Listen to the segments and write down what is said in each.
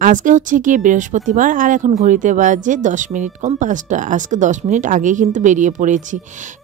আজকে হচ্ছে গিয়ে বৃহস্পতিবার আর এখন ঘড়িতে বাজে 10 মিনিট কম 5টা। আজকে 10 মিনিট আগেই কিন্তু বেরিয়ে পড়েছি,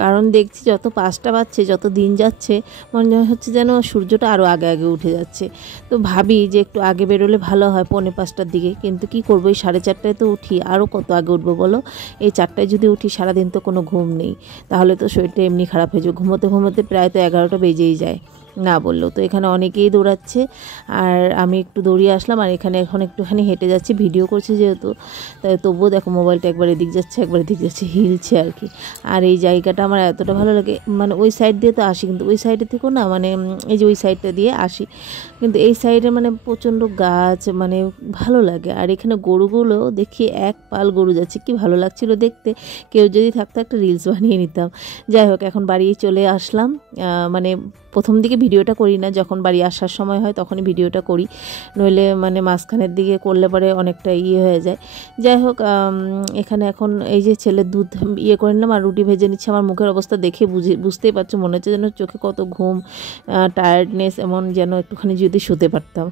কারণ দেখছি যত 5টা বাজছে, যত দিন যাচ্ছে মনে হচ্ছে যেন সূর্যটা আরও আগে আগে উঠে যাচ্ছে। তো ভাবি যে একটু আগে বেরোলে ভালো হয়, 4:45টার দিকে, কিন্তু কি করবো, এই 4:30টায় তো উঠি, আরও কত আগে উঠবো বলো। এই 4টায় যদি উঠি সারাদিন তো কোনো ঘুম নেই, তাহলে তো শরীরটা এমনি খারাপ হয়ে যাবে। ঘুমোতে ঘুমোতে প্রায় তো 11টা বেজেই যায় না বললেও। তো এখানে অনেকেই দৌড়াচ্ছে আর আমি একটু দৌড়িয়ে আসলাম, আর এখানে এখন একটুখানি হেঁটে যাচ্ছি, ভিডিও করছি যেহেতু, তাই তবুও দেখো মোবাইলটা একবার এদিক যাচ্ছে একবার এদিক যাচ্ছে, হিলছে আর কি। আর এই জায়গাটা আমার এতটা ভালো লাগে, মানে ওই সাইড দিয়ে তো আসি, কিন্তু ওই সাইডের থেকেও না, মানে এই যে ওই সাইডটা দিয়ে আসি, কিন্তু এই সাইডে মানে প্রচণ্ড গাছ, মানে ভালো লাগে। আর এখানে গরুগুলো দেখি এক পাল গরু যাচ্ছে, কি ভালো লাগছিল দেখতে। কেউ যদি থাকতো একটা রিলস বানিয়ে নিতাম। যাই হোক, এখন বাড়ি চলে আসলাম। মানে প্রথম দিকে ভিডিওটা করি না, যখন বাড়ি আসার সময় হয় তখনই ভিডিওটা করি, নইলে মানে মাঝখানের দিকে করলে পরে অনেকটা হয়ে যায়। যাই হোক, এখানে এখন এই যে ছেলের দুধ করে নিলাম আর রুটি ভেজে নিচ্ছে। আমার মুখের অবস্থা দেখে বুঝতেই পারছো, মনে হচ্ছে যেন চোখে কত ঘুম, টায়ার্ডনেস, এমন যেন একটুখানি যদি শুতে পারতাম।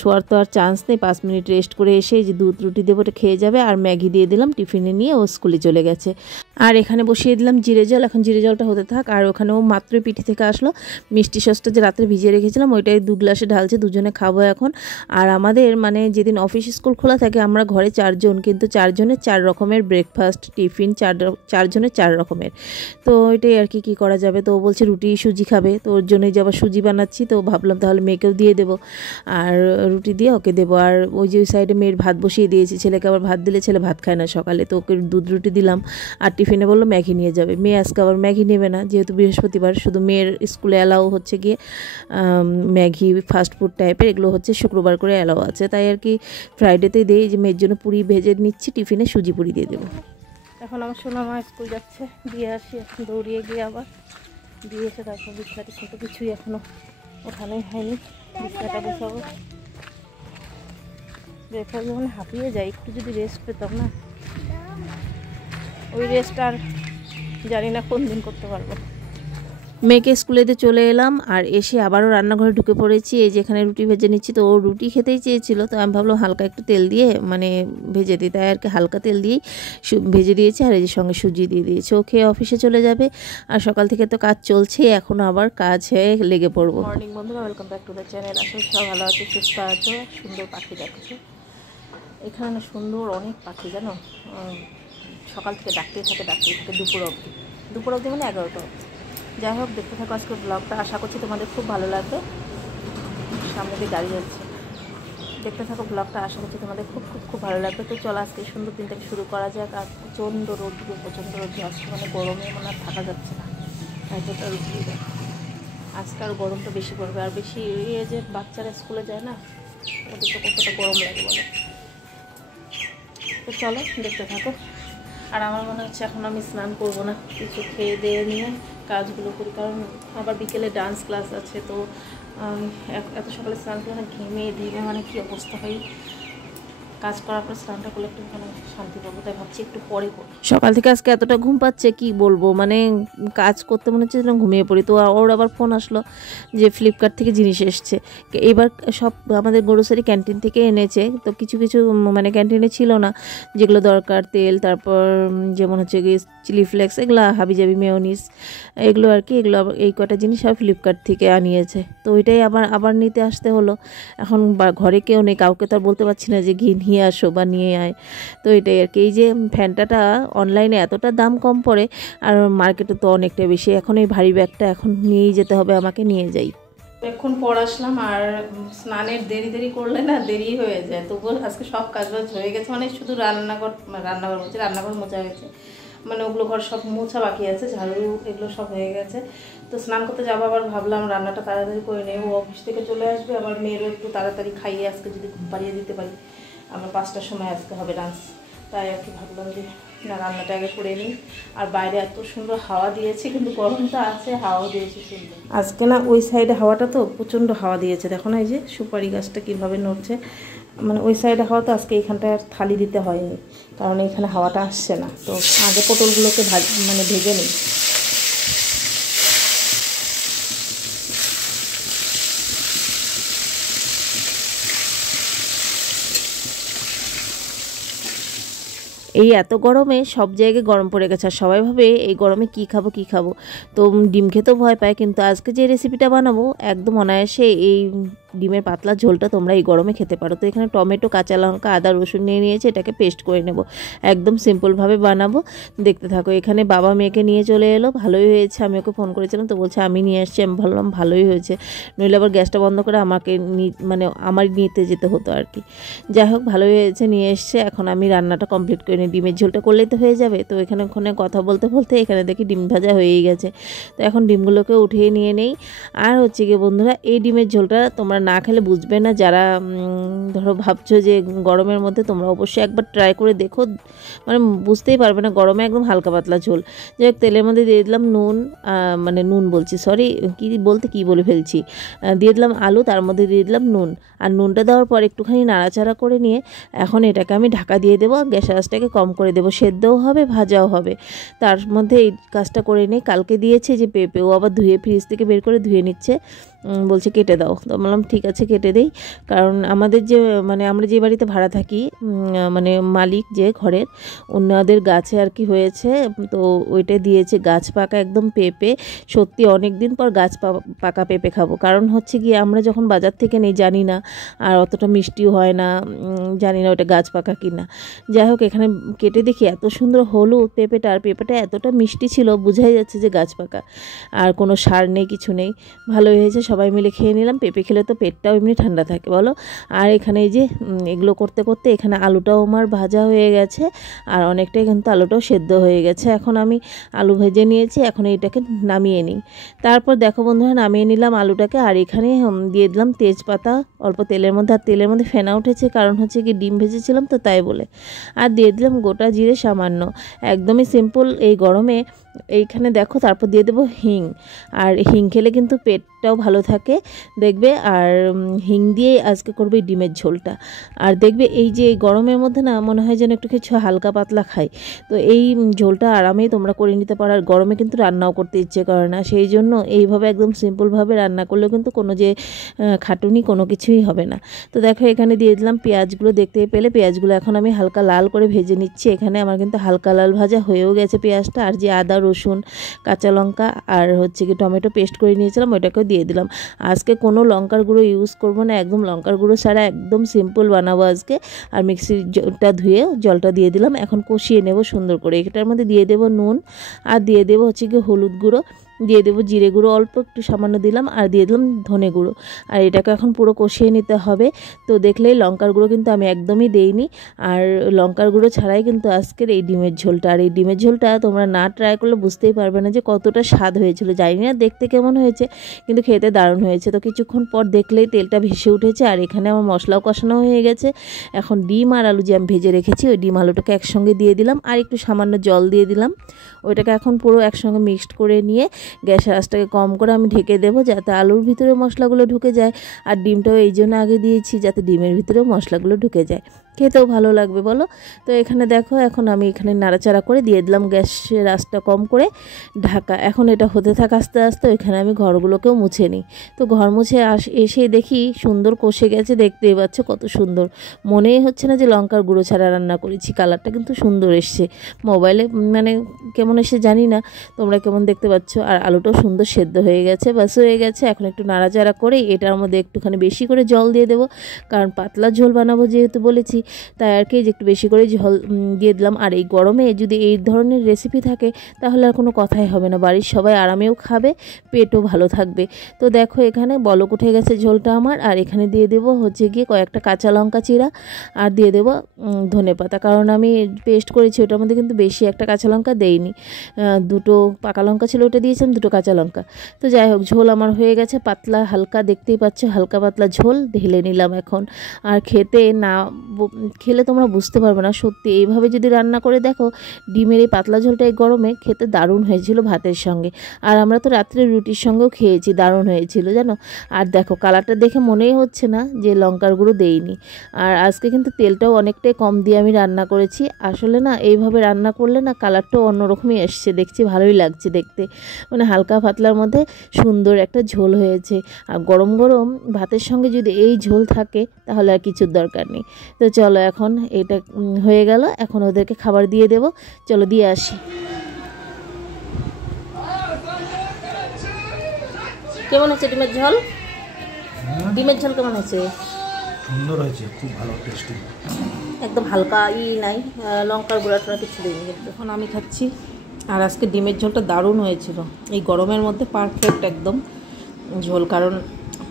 শোয়ার তো আর চান্স নেই। 5 মিনিট রেস্ট করে এসে যে দুধ রুটি দেবো, ওটা খেয়ে যাবে, আর ম্যাগি দিয়ে দিলাম টিফিনে নিয়ে, ও স্কুলে চলে গেছে। আর এখানে বসিয়ে দিলাম জিরে জল, এখন জিরে জলটা হতে থাক। আর ওখানেও মাত্রই পিঠি থেকে আসলো, মিষ্টি সসটা যে রাত্রে ভিজিয়ে রেখেছিলাম ওইটাই 2 গ্লাসে ঢালছে, দুজনে খাবো এখন। আর আমাদের মানে যেদিন অফিস স্কুল খোলা থাকে আমরা ঘরে 4 জন, কিন্তু 4 জনের 4 রকমের ব্রেকফাস্ট টিফিন, 4 জনের 4 রকমের। তো এটাই আর কি করা যাবে। তো ও বলছে রুটি সুজি খাবে, তো ওর জন্যই যে আবার সুজি বানাচ্ছি, তো ভাবলাম তাহলে মেয়েকেও দিয়ে দেবো, আর রুটি দিয়ে ওকে দেবো। আর ওই যে ওই সাইডে মেয়ের ভাত বসিয়ে দিয়েছি, ছেলেকে আবার ভাত দিলে ছেলে ভাত খায় না সকালে, তো ওকে দুধ রুটি দিলাম। আর টিফিনে বললো ম্যাগি নিয়ে যাবে। মেয়ে আজকে আবার ম্যাগি নেবে না, যেহেতু বৃহস্পতিবার, শুধু মেয়ের স্কুলে অ্যালাউ হচ্ছে গিয়ে ম্যাগি ফাস্টফুড টাইপের, এগুলো হচ্ছে শুক্রবার করে অ্যালাউ আছে, তাই আর কি ফ্রাইডেতেই দিই। যে মেয়ের জন্য পুরি ভেজে নিচ্ছি, টিফিনে সুজি পুরি দিয়ে দেবো। এখন আমার সোনামা স্কুল যাচ্ছে, দিয়ে আসি, এখন দৌড়িয়ে গিয়ে আবার দিয়ে এসে তারপর বিছানাটি কিন্তু কিছুই এখনও ওঠানোই হয়নি, বিছানাটা বসাবো। ব্রেকফাস্ট যখন হাঁপিয়ে যায়, একটু যদি রেস্ট পেতাম না, ওই রেস্ট আর জানি না কোন দিন করতে পারবো। মেয়েকে স্কুলেতে চলে এলাম, আর এসে আবারও রান্নাঘরে ঢুকে পড়েছি। এই যে এখানে রুটি ভেজে নিচ্ছি, তো ও রুটি খেতেই চেয়েছিল, তো আমি ভাবলাম হালকা একটু তেল দিয়ে মানে ভেজে দিই, তাই আর কি হালকা তেল দিয়েই ভেজে দিয়েছি। আর এই যে সঙ্গে সুজি দিয়ে দিয়েছি, ও খেয়ে অফিসে চলে যাবে। আর সকাল থেকে তো কাজ চলছে, এখনও আবার কাজ হয়ে লেগে পড়বো। মর্নিং বন্ধুরা, welcome back to the channel. আসলে সব ভালো আছে, সুস্থ আছো, সুন্দর পাখি দেখছো। এখানে না সুন্দর অনেক পাখি জানো, সকাল থেকে ডাকতেই থাকে দুপুর অবধি মানে 11টা অবধি। যাই হোক, দেখতে থাকো আজকের ব্লগটা, আশা করছি তোমাদের খুব ভালো লাগবে। সামনে দিয়ে গাড়ি যাচ্ছে, দেখতে থাকো ব্লগটা, আশা করছি তোমাদের খুব খুব খুব ভালো লাগবে। তো চলো আজকে সুন্দর দিনটাকে শুরু করা যাক। আর প্রচণ্ড রোদ্দুর আজকে, মানে গরমে মনে আর থাকা যাচ্ছে না, এতটা রোদ্দুর দেখো। আজকে আর গরমটা বেশি পড়বে, আর বেশি যে বাচ্চারা স্কুলে যায় না, ওদের তো কতটা গরম লাগে বলো। তো চলো দেখতে থাকো। আর আমার মনে হচ্ছে এখন আমি স্নান করবো না, কিছু খেয়ে দিয়ে নিয়ে কাজগুলো করি, কারণ আবার বিকেলে ডান্স ক্লাস আছে। তো এত সকালে স্নান করে না, ঘেমে দিবে মানে কী অবস্থা হয়। কাজ করার পর স্নানটা করলে একটু মানে শান্তি পাবো, তাই ভাবছি একটু পরে করবো। সকাল থেকে আজকে এতটা ঘুম পাচ্ছে কি বলবো, মানে কাজ করতে মনে হচ্ছে যেন ঘুমিয়ে পড়ি। তো ওর আবার ফোন আসলো যে ফ্লিপকার্ট থেকে জিনিস এসছে। এবার সব আমাদের গ্রোসারি ক্যান্টিন থেকে এনেছে, তো কিছু কিছু মানে ক্যান্টিনে ছিল না, যেগুলো দরকার তেল, তারপর যেমন হচ্ছে গিয়ে চিলি ফ্লেক্স, এগুলো হাবিজাবি মেয়োনিজ, এগুলো আর কি, এগুলো এই কটা জিনিস সব ফ্লিপকার্ট থেকে আনিয়েছে। তো ওইটাই আবার নিতে আসতে হলো। এখন ঘরে কেউ নেই, কাউকে তো আর বলতে পারছি না যে নিয়ে আসো বা নিয়ে আয়। তো এটাই আর কি। এই যে ফ্যানটাটা অনলাইনে এতটা দাম কম পড়ে, আর মার্কেটে তো অনেকটা বেশি। এখন এই ভারী ব্যাগটা এখন নিয়েই যেতে হবে আমাকে, নিয়ে যাই। এখন পর আসলাম, আর স্নানের দেরি করলে না দেরি হয়ে যায়। তবুও আজকে সব কাজবাজ হয়ে গেছে, মানে শুধু রান্নাঘর বলছি, রান্নাঘর মোছা গেছে, মানে ওগুলো ঘর সব মোছা বাকি আছে, ঝাড়ু এগুলো সব হয়ে গেছে। তো স্নান করতে যাবো, আবার ভাবলাম রান্নাটা তাড়াতাড়ি করে নেব, ও অফিস থেকে চলে আসবে, আবার মেয়েরও একটু তাড়াতাড়ি খাইয়ে আজকে যদি ঘুম পাড়িয়ে দিতে পারি, আবার 5টার সময় আজকে হবে ডান্স, তাই আর কি ভাবলাম যে না রান্নাটা আগে করে নিই। আর বাইরে এত সুন্দর হাওয়া দিয়েছে, কিন্তু গরমটা আছে, হাওয়া দিয়েছে সুন্দর আজকে না। ওই সাইডে হাওয়াটা তো প্রচণ্ড হাওয়া দিয়েছে, দেখো না এই যে সুপারি গাছটা কীভাবে নড়ছে, মানে ওই সাইডে হাওয়া তো আজকে এইখানটায় আর থালি দিতে হয়নি, কারণ এইখানে হাওয়াটা আসছে না। তো আগে পটলগুলোকে ভেজে নিই। এই এত গরমে সব জায়গায় গরম পড়ে গেছে, আর সবাই ভাবে এই গরমে কি খাবো কি খাবো। তো ডিম খেতেও ভয় পায়, কিন্তু আজকে যে রেসিপিটা বানাবো একদম অনায়াসে এই ডিমের পাতলা ঝোলটা তোমরা এই গরমে খেতে পারো। তো এখানে টমেটো, কাঁচা লঙ্কা, আদা, রসুন নিয়ে নিয়েছি, এটাকে পেস্ট করে নেব। একদম সিম্পলভাবে বানাবো, দেখতে থাকো। এখানে বাবা মেয়েকে নিয়ে চলে এলো, ভালোই হয়েছে। আমি ওকে ফোন করেছিলাম তো বলছে আমি নিয়ে আসছি। আমি ভাবলাম ভালোই হয়েছে, নইলে আবার গ্যাসটা বন্ধ করে আমাকে মানে আমার নিতে যেতে হতো আর কি। যাই হোক ভালোই হয়েছে, নিয়ে এসছে। এখন আমি রান্নাটা কমপ্লিট করে নিই, ডিমের ঝোলটা করলেই তো হয়ে যাবে। তো এখানে কথা বলতে বলতে এখানে দেখি ডিম ভাজা হয়েই গেছে। তো এখন ডিমগুলোকে উঠিয়ে নিয়ে নেই। আর হচ্ছে গিয়ে বন্ধুরা, এই ডিমের ঝোলটা তোমরা না খেলে বুঝবে না। যারা ধরো ভাবছো যে গরমের মধ্যে, তোমরা অবশ্যই একবার ট্রাই করে দেখো, মানে বুঝতেই পারবে না। গরমে একদম হালকা পাতলা ঝোল। যাই হোক তেলের মধ্যে দিয়ে দিলাম নুন, মানে নুন বলছি সরি, কি বলে ফেলছি, দিয়ে দিলাম আলু, তার মধ্যে দিয়ে দিলাম নুন। আর নুনটা দেওয়ার পর একটুখানি নাড়াচাড়া করে নিয়ে এখন এটাকে আমি ঢাকা দিয়ে দেবো। গ্যাসের আঁচটাকে কম করে দেবো, সেদ্ধও হবে ভাজাও হবে। তার মধ্যে এই কাজটা করে নেই। কালকে দিয়েছে যে পেঁপে, ও আবার ধুয়ে ফ্রিজ থেকে বের করে ধুয়ে নিচ্ছে, বলছে কেটে দাও। তো বললাম ঠিক আছে কেটে দেই। কারণ আমাদের যে মানে আমরা যে বাড়িতে ভাড়া থাকি, মানে মালিক যে ঘরের, ওনাদের গাছে আর কি হয়েছে, তো ওইটা দিয়েছে গাছ পাকা একদম পেঁপে। সত্যি অনেক দিন পর গাছ পাকা পেঁপে খাবো। কারণ হচ্ছে গিয়ে আমরা যখন বাজার থেকে নেই জানি না, আর অতটা মিষ্টিও হয় না, জানি না ওটা গাছ পাকা কিনা। যাই হোক এখানে কেটে দেখি এত সুন্দর হলুদ পেঁপেটা, আর পেঁপেটা এতটা মিষ্টি ছিল, বোঝাই যাচ্ছে যে গাছ পাকা, আর কোনো সার নেই কিছু নেই। ভালোই হয়েছে, সবাই মিলে খেয়ে নিলাম। পেঁপে খেলে তো পেটটাও এমনি ঠান্ডা থাকে বলো। আর এখানে এই যে এগুলো করতে করতে এখানে আলুটাও আমার ভাজা হয়ে গেছে, আর অনেকটাই কিন্তু আলুটাও সেদ্ধ হয়ে গেছে। এখন আমি আলু ভেজে নিয়েছি, এখন এইটাকে নামিয়ে নিই। তারপর দেখো বন্ধুরা, নামিয়ে নিলাম আলুটাকে, আর এখানে দিয়ে দিলাম তেজপাতা অল্প তেলের মধ্যে। আর তেলের মধ্যে ফেনা উঠেছে, কারণ হচ্ছে কি ডিম ভেজেছিলাম তো তাই বলে। আর দিয়ে দিলাম গোটা জিরে সামান্য, একদমই সিম্পল এই গরমে। এইখানে দেখো তারপর দিয়ে দেবো হিং, আর হিং খেলে কিন্তু পেটটাও ভালো থাকে দেখবে। আর হিং দিয়েই আজকে করবে এই ডিমের ঝোলটা। আর দেখবে এই যে এই গরমের মধ্যে না মনে হয় যেন একটু কিছু হালকা পাতলা খাই। তো এই ঝোলটা আরামেই তোমরা করে নিতে পারো। আর গরমে কিন্তু রান্নাও করতে ইচ্ছে করে না, সেই জন্য এইভাবে একদম সিম্পলভাবে রান্না করলেও কিন্তু কোনো যে খাটুনি কোনো কিছুই হবে না। তো দেখো এখানে দিয়ে দিলাম পেঁয়াজগুলো, দেখতে পেলে পেঁয়াজগুলো এখন আমি হালকা লাল করে ভেজে নিচ্ছি। এখানে আমার কিন্তু হালকা লাল ভাজা হয়েও গেছে পেঁয়াজটা। আর যে আদা, রসুন, কাঁচা লঙ্কা আর হচ্ছে কি টমেটো পেস্ট করে নিয়েছিলাম, ওইটাকেও দিয়ে দিলাম। আজকে কোনো লঙ্কার গুঁড়ো ইউজ করবো না, একদম লঙ্কার গুঁড়ো ছাড়া একদম সিম্পল বানাবো আজকে। আর মিক্সিটা ধুয়ে জলটা দিয়ে দিলাম, এখন কষিয়ে নেব সুন্দর করে। এটার মধ্যে দিয়ে দেবো নুন, আর দিয়ে দেবো হচ্ছে কি হলুদ গুঁড়ো, দিয়ে দেবো জিরে গুঁড়ো অল্প একটু সামান্য দিলাম, আর দিয়ে দিলাম ধনে গুঁড়ো। আর এটাকে এখন পুরো কষিয়ে নিতে হবে। তো দেখলেই লঙ্কার গুঁড়ো কিন্তু আমি একদমই দেইনি, আর লঙ্কার গুঁড়ো ছাড়াই কিন্তু আজকের এই ডিমের ঝোলটা। আর এই ডিমের ঝোলটা তোমরা না ট্রাই করলে বুঝতেই পারবে না যে কতটা স্বাদ হয়েছিল। জানি না দেখতে কেমন হয়েছে, কিন্তু খেতে দারুণ হয়েছে। তো কিছুক্ষণ পর দেখলেই তেলটা ভেসে উঠেছে, আর এখানে আমার মশলাও কষানো হয়ে গেছে। এখন ডিম আর আলু যে আমি ভেজে রেখেছি, ওই ডিম আলুটাকে একসঙ্গে দিয়ে দিলাম, আর একটু সামান্য জল দিয়ে দিলাম। ওইটাকে এখন পুরো একসঙ্গে মিক্সড করে নিয়ে গ্যাসের আঁচটাকে কম করে আমি ঢেকে দেবো, যাতে আলুর ভিতরে মশলাগুলো ঢুকে যায়। আর ডিমটাও এই জন্য আগে দিয়েছি যাতে ডিমের ভিতরেও মশলাগুলো ঢুকে যায়, খেতেও ভালো লাগবে বলো। তো এখানে দেখো এখন আমি এখানে নাড়াচাড়া করে দিয়ে দিলাম গ্যাসের আঁচটা কম করে ঢাকা। এখন এটা হতে থাক আস্তে আস্তে। ওইখানে আমি ঘরগুলোকেও মুছে নিই। তো ঘর মুছে এসে দেখি সুন্দর কষে গেছে, দেখতেই পাচ্ছ কত সুন্দর। মনেই হচ্ছে না যে লঙ্কার গুঁড়ো ছাড়া রান্না করেছি। কালারটা কিন্তু সুন্দর এসছে, মোবাইলে মানে কেমন এসে জানি না, তোমরা কেমন দেখতে পাচ্ছ। আর আলুটাও সুন্দর সেদ্ধ হয়ে গেছে, বাস হয়ে গেছে। এখন একটু নাড়াচাড়া করে এটার মধ্যে একটুখানি বেশি করে জল দিয়ে দেবো, কারণ পাতলা ঝোল বানাবো যেহেতু বলেছি, তাই আর কি যে একটু বেশি করে ঝোল দিয়ে দিলাম। আর এই গরমে যদি এই ধরনের রেসিপি থাকে তাহলে আর কোনো কথাই হবে না, বাড়ির সবাই আরামেও খাবে, পেটও ভালো থাকবে। তো দেখো এখানে বলক উঠে গেছে ঝোলটা আমার। আর এখানে দিয়ে দেবো হচ্ছে গিয়ে কয়েকটা কাঁচা লঙ্কা চিরা, আর দিয়ে দেবো ধনেপাতা, কারণ আমি পেস্ট করেছি ওটার মধ্যে কিন্তু বেশি একটা কাঁচা লঙ্কা দেইনি, দুটো পাকা লঙ্কা ছিল ওটা দিয়েছিলাম, দুটো কাঁচা লঙ্কা। তো যাই হোক ঝোল আমার হয়ে গেছে পাতলা হালকা, দেখতেই পাচ্ছ হালকা পাতলা ঝোল ঢেলে নিলাম এখন। আর খেতে না খেলে তোমরা বুঝতে পারবে না, সত্যি এইভাবে যদি রান্না করে দেখো ডিমের এই পাতলা ঝোলটা এই গরমে খেতে দারুণ হয়েছিল ভাতের সঙ্গে। আর আমরা তো রাত্রে রুটির সঙ্গেও খেয়েছি, দারুণ হয়েছিল জানো। আর দেখো কালারটা দেখে মনেই হচ্ছে না যে লঙ্কার গুঁড়ো দেইনি। আর আজকে কিন্তু তেলটাও অনেকটাই কম দিয়ে আমি রান্না করেছি। আসলে না এইভাবে রান্না করলে না কালারটাও অন্যরকমই এসছে, দেখছি ভালোই লাগছে দেখতে, মানে হালকা পাতলার মধ্যে সুন্দর একটা ঝোল হয়েছে। আর গরম গরম ভাতের সঙ্গে যদি এই ঝোল থাকে তাহলে আর কিছুর দরকার নেই। তো চলো এখন এটা হয়ে গেল, এখন ওদেরকে খাবার দিয়ে দেব, চলো দিয়ে আসি। কেমন হচ্ছে ডিমের ঝোল? ডিমের ঝোল কেমন হয়েছে? সুন্দর হয়েছে, খুব ভালো, টেস্টি, একদম হালকা নাই, লঙ্কার গুঁড়াটা কিছু দিইনি। কিন্তু এখন আমি খাচ্ছি, আর আজকে ডিমের ঝোলটা দারুণ হয়েছিল, এই গরমের মধ্যে পারফেক্ট একদম ঝোল, কারণ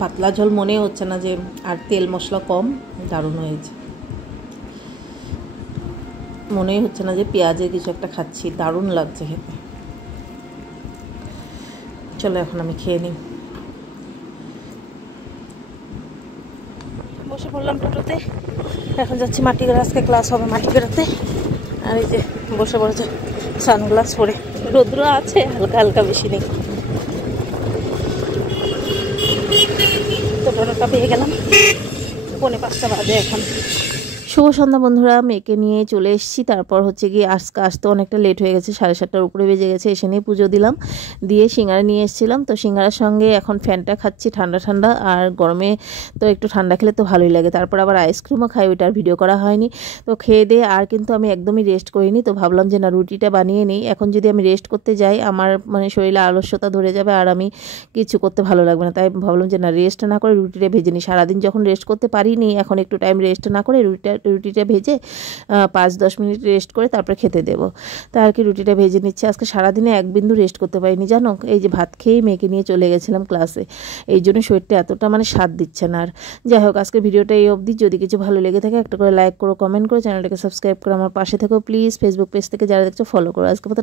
পাতলা ঝোল মনে হচ্ছে না যে, আর তেল মশলা কম, দারুণ হয়েছে। মনেই হচ্ছে না যে পেঁয়াজের কিছু একটা খাচ্ছি, দারুণ লাগছে খেতে। চলো এখন আমি খেয়ে নিই। বসে পড়লাম টোটোতে, এখন যাচ্ছি মাটিগ্রাম, আজকে ক্লাস হবে মাটিগ্রামতে। আর এই যে বসে পড়েছে সানগ্লাস পরে, রৌদ্র আছে হালকা হালকা, বেশি নেই। তো টোটোটা পেয়ে গেলাম, 4:45 বাজে এখন। শুভ সন্ধ্যা বন্ধুরা, মেয়েকে নিয়ে চলে এসেছি। তারপর হচ্ছে গিয়ে আসতে অনেকটা লেট হয়ে গেছে, 7:30টার উপরে বেজে গেছে। এসে নিয়ে পুজো দিলাম, দিয়ে সিঙ্গারা নিয়ে এসেছিলাম। তো সিঙ্গারার সঙ্গে এখন ফ্যানটা খাচ্ছি, ঠান্ডা ঠান্ডা, আর গরমে তো একটু ঠান্ডা খেলে তো ভালোই লাগে। তারপর আবার আইসক্রিমও খাই, ওইটার ভিডিও করা হয়নি। তো খেয়ে দিয়ে আর কিন্তু আমি একদমই রেস্ট করিনি। তো ভাবলাম যে না, রুটিটা বানিয়ে নিই। এখন যদি আমি রেস্ট করতে যাই, আমার মানে শরীরে আলস্যতা ধরে যাবে, আর আমি কিছু করতে ভালো লাগবে না। তাই ভাবলাম যে না, রেস্ট না করে রুটিটা ভেজে নিই। সারাদিন যখন রেস্ট করতে পারিনি, এখন একটু টাইম রেস্ট না করে রুটিটা ভেজে 5-10 মিনিট রেস্ট করে তারপরে খেতে দেবো। তা আর কি রুটিটা ভেজে নিচ্ছে। আজকে সারাদিনে এক বিন্দু রেস্ট করতে পারিনি জানো, এই যে ভাত খেয়েই মেয়েকে নিয়ে চলে গেছিলাম ক্লাসে, এই জন্য শরীরটা এতটা মানে সাথ দিচ্ছে না। আর যাই হোক, আজকের ভিডিওটা এই অবধি। যদি কিছু ভালো লেগে থাকে একটা করে লাইক করো, কমেন্ট করো, চ্যানেলটাকে সাবস্ক্রাইব করো, আমার পাশে থেকো প্লিজ। ফেসবুক পেজ থেকে যারা দেখছো ফলো করো। আজকে মতো